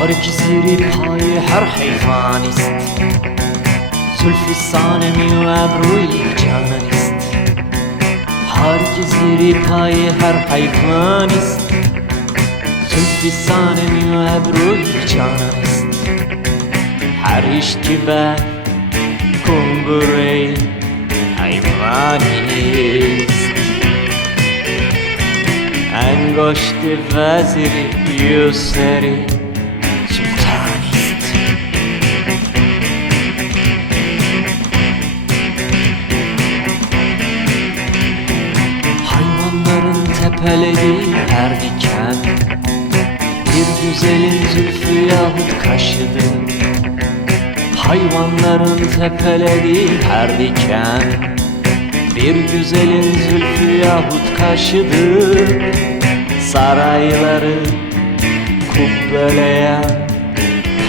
تارك زیری پای هر حیوانی است، زلف سانمی و ابروی جانان است. تارک زیری پای هر حیوانی است، زلف سانمی و ابروی جانان است. هر عشقی بر کنگره حیوانی است. انگشت وزیر یوسری tepelediği her diken, bir güzelin zülfü yahut kaşıdı. Hayvanların tepelediği her diken, bir güzelin zülfü yahut kaşıdı. Sarayları kubbeleyen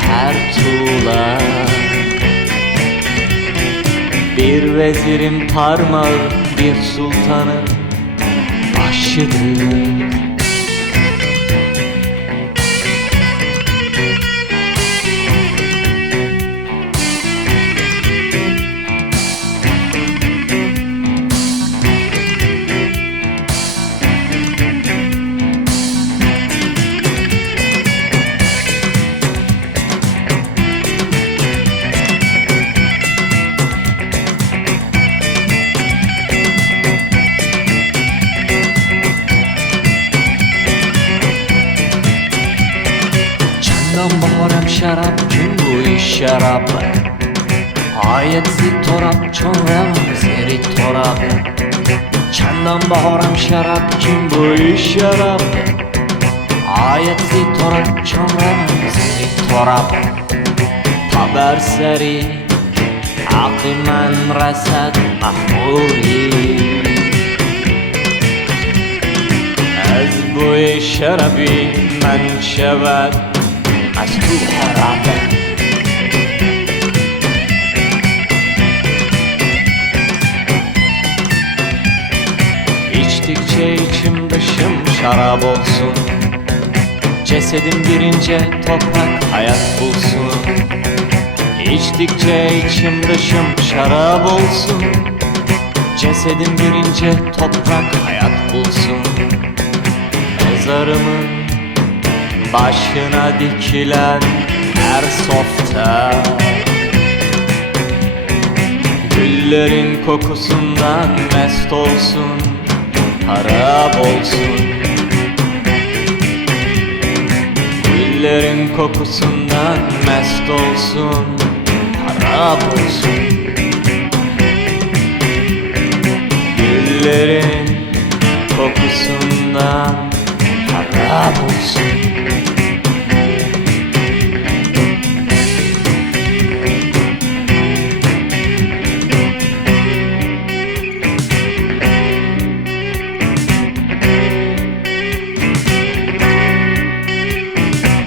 her tuğla, bir vezirin parmağı bir sultanın başıdır. Baharım şarap, kim bu iş şarap? Ayet torap, çon revan zeri torap. Çandan baharım şarap, kim bu iş şarap? Ayet torap, çon revan zeri torap. Haber seri, aqiman rasad mahmuri. Az bu iş şarabi men şevad از تو حرامه. İçtikçe içim dışım şarap olsun, cesedim girince toprak hayat bulsun. İçtikçe içim dışım şarap olsun, cesedim girince toprak hayat bulsun. Mezarımın başına dikilen her softa, güllerin kokusundan mest olsun, harap olsun. Güllerin kokusundan mest olsun, harap olsun. Güllerin kokusundan harap olsun.